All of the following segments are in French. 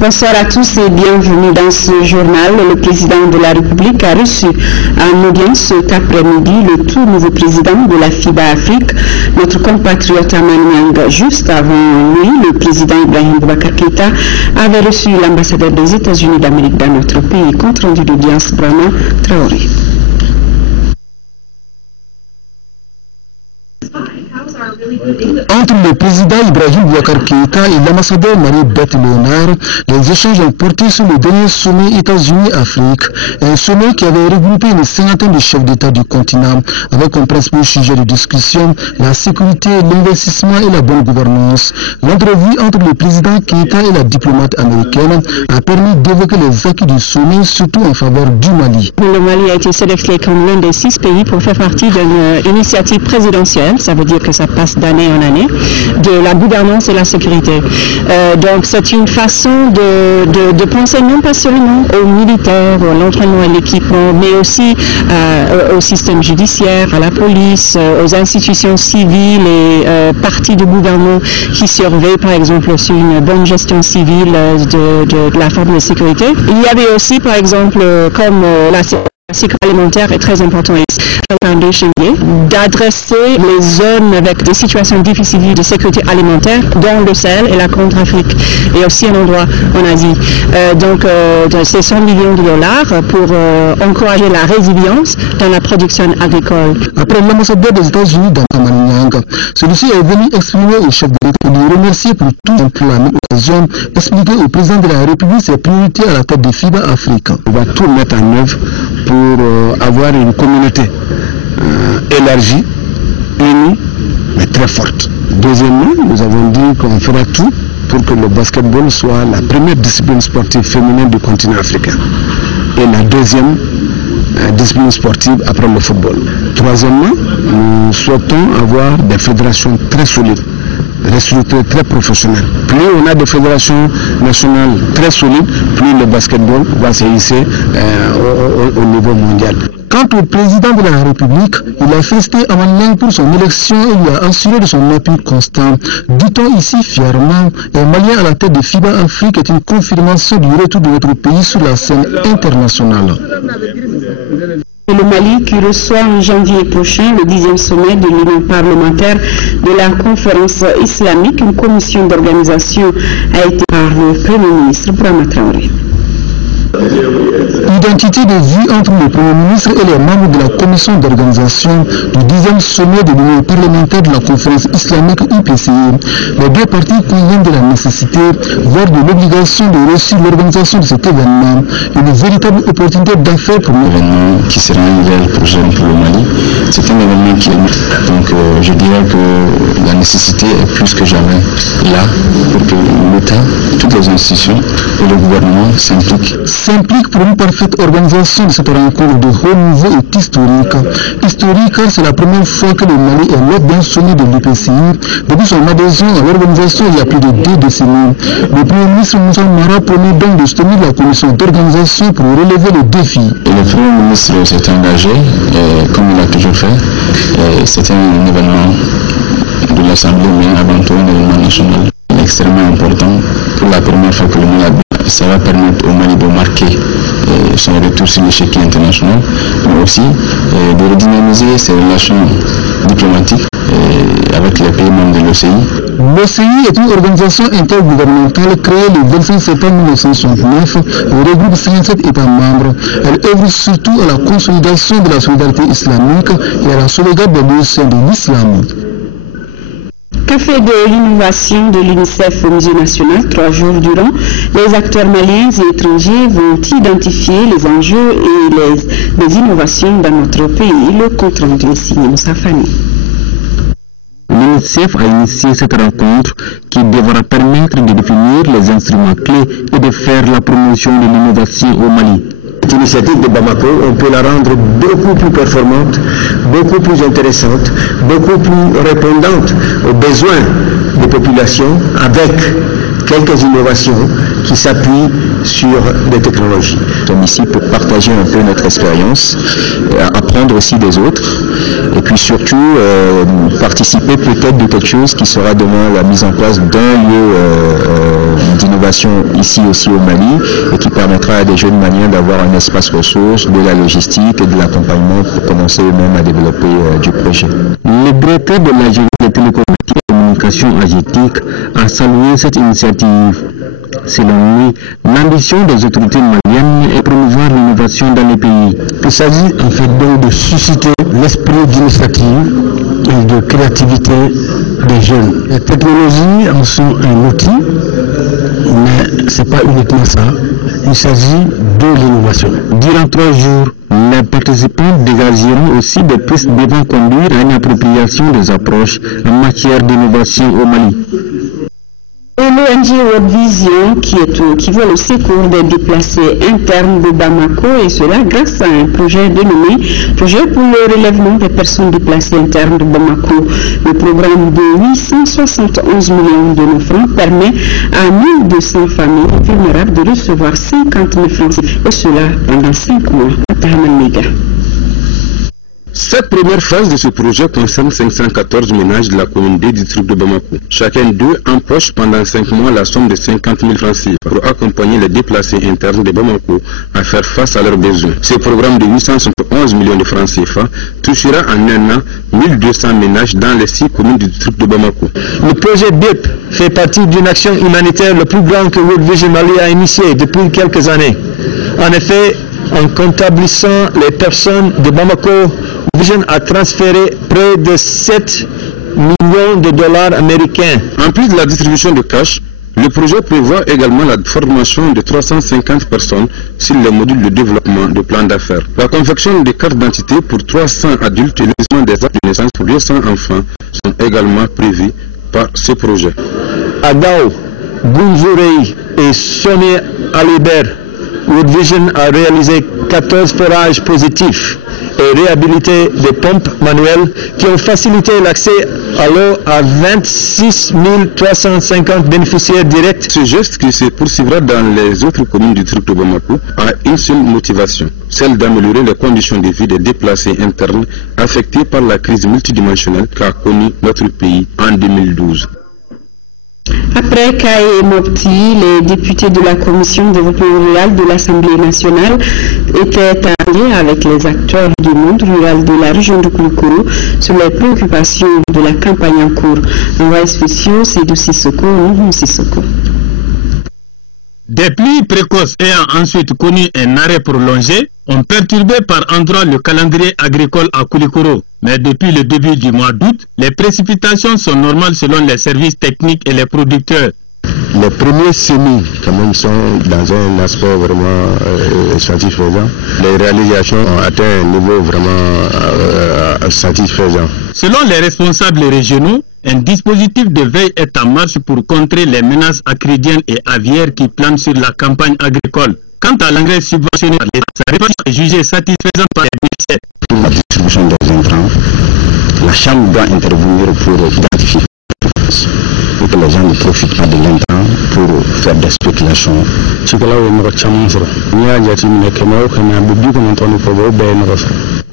Bonsoir à tous et bienvenue dans ce journal. Le président de la République a reçu en audience cet après-midi le tout nouveau président de la FIBA Afrique, notre compatriote Aman Nyang. Juste avant lui, le président Ibrahim Boubacar Keïta avait reçu l'ambassadeur des États-Unis d'Amérique dans notre pays. Compte rendu d'audience, Brahma Traoré. Entre le président Ibrahim Boubacar Keïta et l'ambassadeur Marie-Beth Léonard, les échanges ont porté sur le dernier sommet États-Unis-Afrique, un sommet qui avait regroupé une cinquantaine de chefs d'État du continent, avec comme principal sujet de discussion la sécurité, l'investissement et la bonne gouvernance. L'entrevue entre le président Keïta et la diplomate américaine a permis d'évoquer les acquis du sommet, surtout en faveur du Mali. Le Mali a été sélectionné comme l'un des 6 pays pour faire partie d'une initiative présidentielle, ça veut dire que ça passe d'année en année, de la gouvernance et la sécurité. Donc c'est une façon de penser non pas seulement aux militaires, à l'entraînement et l'équipement, mais aussi au système judiciaire, à la police, aux institutions civiles et parties de gouvernement qui surveillent par exemple aussi une bonne gestion civile de la forme de sécurité. Il y avait aussi par exemple comme la sécurité alimentaire est très importante d'adresser les zones avec des situations difficiles de sécurité alimentaire, dont le Sahel et la Centrafrique, et aussi un endroit en Asie. Donc c'est 100 millions de dollars pour encourager la résilience dans la production agricole. Après l'ambassadeur des États-Unis dans Aman Nyang, celui-ci est venu exprimer au chef de l'État et lui remercier pour tout pour la même occasion, expliquer au président de la République ses priorités à la tête de FIBA Afrique. On va tout mettre en œuvre pour avoir une communauté élargie, unie, mais très forte. Deuxièmement, nous avons dit qu'on fera tout pour que le basketball soit la première discipline sportive féminine du continent africain et la deuxième discipline sportive après le football. Troisièmement, nous souhaitons avoir des fédérations très solides, des structures très professionnelles. Plus on a des fédérations nationales très solides, plus le basketball va se hisser au niveau mondial. Quant au président de la République, il a félicité Aman Nyang pour son élection et lui a assuré de son appui constant. Dit-on ici fièrement, un Malien à la tête de FIBA Afrique est une confirmation du retour de notre pays sur la scène internationale. Et le Mali qui reçoit en janvier prochain le 10e sommet de l'Union parlementaire de la conférence islamique, une commission d'organisation a été par le Premier ministre Brahma Traoré. Identité de vue entre le Premier ministre et les membres de la commission d'organisation du 10e sommet de l'Union parlementaire de la conférence islamique UPCI. Les deux parties conviennent de la nécessité, voire de l'obligation de réussir l'organisation de cet événement, une véritable opportunité d'affaires pour nous. L'événement qui sera un réel projet pour le Mali, c'est un événement qui est... Donc je dirais que la nécessité est plus que jamais là pour que l'État, toutes les institutions et le gouvernement s'implique pour une parfaite organisation de cette rencontre de haut niveau est historique. Historique car c'est la première fois que le Mali est l'hôte d'un sommet de l'UPCI depuis son adhésion à l'organisation il y a plus de 2 décennies. Le Premier ministre Moussa Mara promet donc de soutenir la commission d'organisation pour relever le défi. Et le Premier ministre s'est engagé, comme il a toujours fait. C'est un événement de l'Assemblée, mais avant tout un événement national extrêmement important. Pour la première fois que le Mali ça va permettre au Mali de marquer son retour sur l'échiquier international, mais aussi de redynamiser ses relations diplomatiques avec les pays membres de l'OCI. L'OCI est une organisation intergouvernementale créée le 25 septembre 1969 et regroupe 57 États membres. Elle œuvre surtout à la consolidation de la solidarité islamique et à la sauvegarde des notions de l'islam. Que fait de l'innovation de l'UNICEF au Musée national 3 jours durant? Les acteurs maliens et étrangers vont identifier les enjeux et les innovations dans notre pays. Le compte rendu est signé Moussa Fani. L'UNICEF a initié cette rencontre qui devra permettre de définir les instruments clés et de faire la promotion de l'innovation au Mali. Cette initiative de Bamako, on peut la rendre beaucoup plus performante, beaucoup plus intéressante, beaucoup plus répondante aux besoins des populations avec quelques innovations qui s'appuient sur des technologies. Nous sommes ici pour partager un peu notre expérience, apprendre aussi des autres et puis surtout participer peut-être de quelque chose qui sera demain la mise en place d'un lieu d'innovation ici aussi au Mali et qui permettra à des jeunes Maliens d'avoir un espace ressources, de la logistique et de l'accompagnement pour commencer eux-mêmes à développer du projet. Le directeur de l'Agence de télécommunications et communications AGETIC a salué cette initiative. Selon lui, l'ambition des autorités maliennes est promouvoir l'innovation dans les pays. Il s'agit en fait donc de susciter l'esprit d'initiative et de créativité des jeunes. Les technologies en sont un outil, mais ce n'est pas uniquement ça. Il s'agit de l'innovation. Durant 3 jours, les participants dégageront aussi des pistes devant conduire à une appropriation des approches en matière d'innovation au Mali. Et l'ONG World Vision qui vole au secours des déplacés internes de Bamako, et cela grâce à un projet dénommé Projet pour le relèvement des personnes déplacées internes de Bamako. Le programme de 871 millions de francs permet à 1200 familles vulnérables de recevoir 50 000 francs, et cela pendant 5 mois. Cette première phase de ce projet concerne 514 ménages de la commune du district de Bamako. Chacun d'eux empoche pendant 5 mois la somme de 50 000 francs CFA pour accompagner les déplacés internes de Bamako à faire face à leurs besoins. Ce programme de 871 millions de francs CFA touchera en un an 1200 ménages dans les 6 communes du district de Bamako. Le projet BIP fait partie d'une action humanitaire le plus grande que World Vision Mali a initiée depuis quelques années. En effet, en comptabilisant les personnes de Bamako, Vision a transféré près de 7 millions de dollars américains. En plus de la distribution de cash, le projet prévoit également la formation de 350 personnes sur les modules de développement de plan d'affaires. La confection des cartes d'identité pour 300 adultes et le lancement des actes de naissance pour 200 enfants sont également prévus par ce projet. À Gao, Gunzurei et Sonny Alibert, World Vision a réalisé 14 forages positifs et réhabilité des pompes manuelles qui ont facilité l'accès à l'eau à 26 350 bénéficiaires directs. Ce geste qui se poursuivra dans les autres communes du district de Bamako a une seule motivation, celle d'améliorer les conditions de vie des déplacés internes affectés par la crise multidimensionnelle qu'a connue notre pays en 2012. Après Kaye Mopti, les députés de la Commission de développement rural de l'Assemblée nationale étaient alliés avec les acteurs du monde rural de la région de Koulikoro sur les préoccupations de la campagne en cours. Envoyé spéciaux, c'est de Sissoko, nous Sissoko. Des pluies précoces ayant ensuite connu un arrêt prolongé ont perturbé par endroits le calendrier agricole à Koulikoro. Mais depuis le début du mois d'août, les précipitations sont normales selon les services techniques et les producteurs. Les premiers semis, quand même, sont dans un aspect vraiment satisfaisant. Les réalisations ont atteint un niveau vraiment satisfaisant. Selon les responsables régionaux, un dispositif de veille est en marche pour contrer les menaces acridiennes et aviaires qui planent sur la campagne agricole. Quant à l'engrais subventionné par l'État, sa réponse est jugée satisfaisante par les ministères. Pour la distribution des intrants, la Chambre doit intervenir pour identifier pour que les gens ne profitent pas de l'intrant pour faire des spéculations.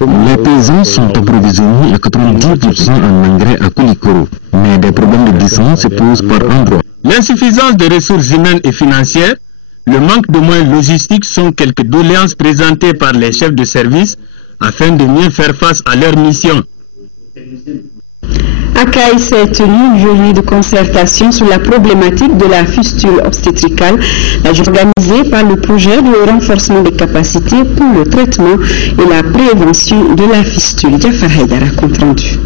Les paysans sont approvisionnés à 90% en engrais à Koulikoro, mais des problèmes de distance se posent par endroits. L'insuffisance de ressources humaines et financières, le manque de moyens logistiques sont quelques doléances présentées par les chefs de service afin de mieux faire face à leur mission. À Kaye s'est tenue une journée de concertation sur la problématique de la fistule obstétricale, organisée par le projet de renforcement des capacités pour le traitement et la prévention de la fistule. Jafar Haïdara, compte rendu.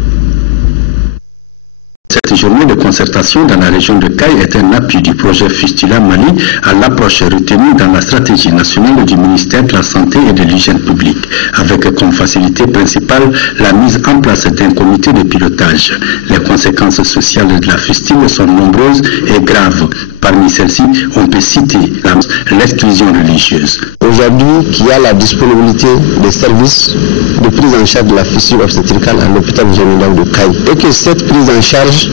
Cette journée de concertation dans la région de Kaye est un appui du projet Fistula Mali à l'approche retenue dans la stratégie nationale du ministère de la Santé et de l'Hygiène publique, avec comme facilité principale la mise en place d'un comité de pilotage. Les conséquences sociales de la fistule sont nombreuses et graves. Parmi celles-ci, on peut citer l'exclusion religieuse. Aujourd'hui, qu'il y a la disponibilité des services de prise en charge de la fistule obstétricale à l'hôpital général de Kaye et que cette prise en charge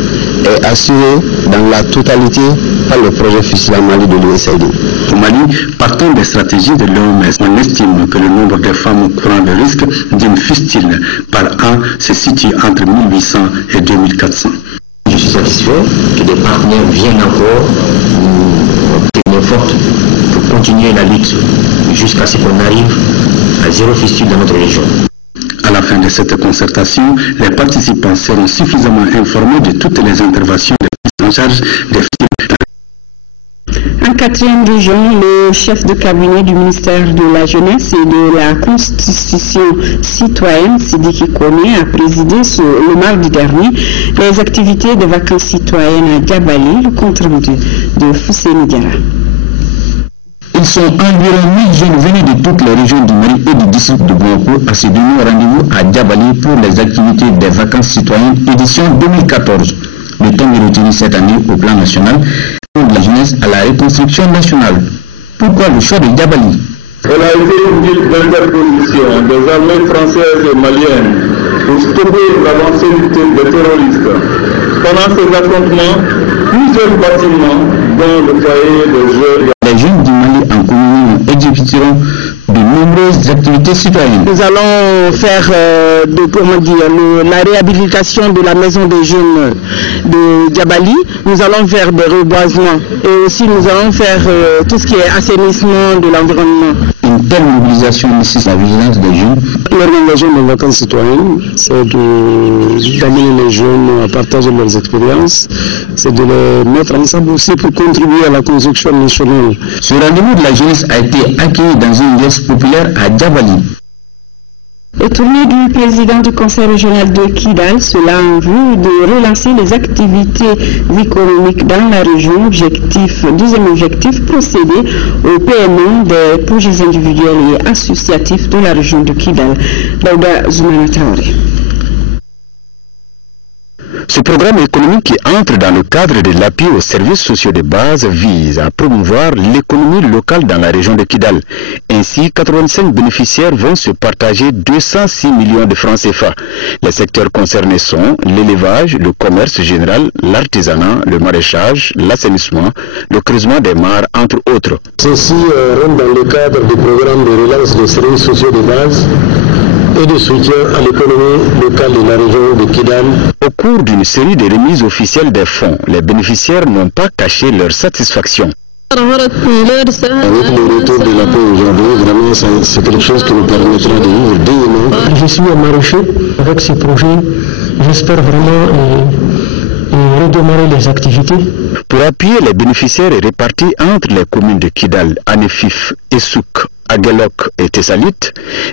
est assurée dans la totalité par le projet Fistula Mali de l'USAID. Au Mali, partant des stratégies de l'OMS, on estime que le nombre de femmes courant le risque d'une fistule par an se situe entre 1800 et 2400. Je suis satisfait que des partenaires viennent encore Elle est forte pour continuer la lutte jusqu'à ce qu'on arrive à zéro fistule dans notre région. À la fin de cette concertation, les participants seront suffisamment informés de toutes les interventions de prise en charge des fistules. En quatrième région, le chef de cabinet du ministère de la Jeunesse et de la Constitution citoyenne, Sidiki Kone, a présidé le mardi dernier les activités de vacances citoyennes à Diabali, le compte-rendu de Fousséni Diara. Ils sont environ 1000 jeunes venus de toutes les régions du Mali et du district de Bouako à se donner rendez-vous à Diabali pour les activités des vacances citoyennes édition 2014. Le thème est retenu cette année au plan national de la jeunesse à la reconstruction nationale. Pourquoi le choix de Diabali? Elle a été une ville d'interposition des armées françaises et maliennes pour stopper l'avancée des terroristes. Pendant ces affrontements, plusieurs bâtiments, dont le foyer des jeux. Les jeunes du Mali en communion exécuteront de nombreuses activités citoyennes. Nous allons faire la réhabilitation de la maison des jeunes de Diabali. Nous allons faire des reboisements et aussi nous allons faire tout ce qui est assainissement de l'environnement. Une telle mobilisation nécessite la vigilance des jeunes. L'organisation des vacances citoyennes, c'est d'amener les jeunes à partager leurs expériences, c'est de les mettre ensemble aussi pour contribuer à la construction nationale. Ce rendez-vous de la jeunesse a été accueilli dans une liesse populaire à Diabali. Le tournée du président du conseil régional de Kidal, cela en vue de relancer les activités économiques dans la région. Deuxième objectif, procéder au paiement des projets individuels et associatifs de la région de Kidal. Dauda Zoumana Traoré. Ce programme économique qui entre dans le cadre de l'appui aux services sociaux de base vise à promouvoir l'économie locale dans la région de Kidal. Ainsi, 85 bénéficiaires vont se partager 206 millions de francs CFA. Les secteurs concernés sont l'élevage, le commerce général, l'artisanat, le maraîchage, l'assainissement, le creusement des mares, entre autres. Ceci rentre dans le cadre du programme de relance des services sociaux de base et de soutien à l'économie locale de la région de Kidal. Au cours d'une série de remises officielles des fonds, les bénéficiaires n'ont pas caché leur satisfaction. Avec le retour de la paix aujourd'hui, vraiment c'est quelque chose qui nous permettra de vivre dignement. Je suis un maraîcher avec ce projet. J'espère vraiment redémarrer les activités. Pour appuyer les bénéficiaires répartis entre les communes de Kidal, Anefif, Essouk, Aguelok et Tessalit,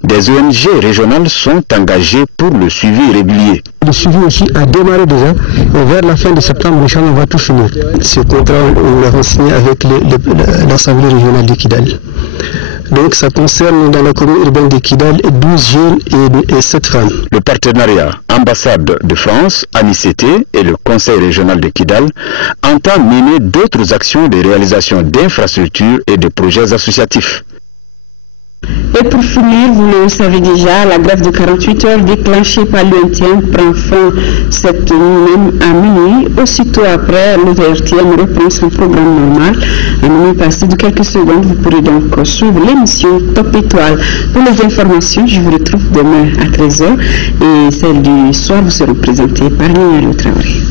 des ONG régionales sont engagées pour le suivi régulier. Le suivi aussi a démarré déjà et vers la fin de septembre, on va tout finir. Ce contrat, on l'a signé avec l'Assemblée régionale de Kidal. Donc ça concerne dans la commune urbaine de Kidal 12 jeunes et 7 femmes. Le partenariat Ambassade de France, ANICT et le Conseil régional de Kidal entend mener d'autres actions de réalisation d'infrastructures et de projets associatifs. Et pour finir, vous le savez déjà, la grève de 48 heures déclenchée par l'UNTM prend fin cette nuit même à minuit. Aussitôt après, l'UNTM reprend son programme normal. À minuit passé de quelques secondes, vous pourrez donc suivre l'émission Top Étoile. Pour les informations, je vous retrouve demain à 13h et celle du soir vous seront présentées par Nina Traoré.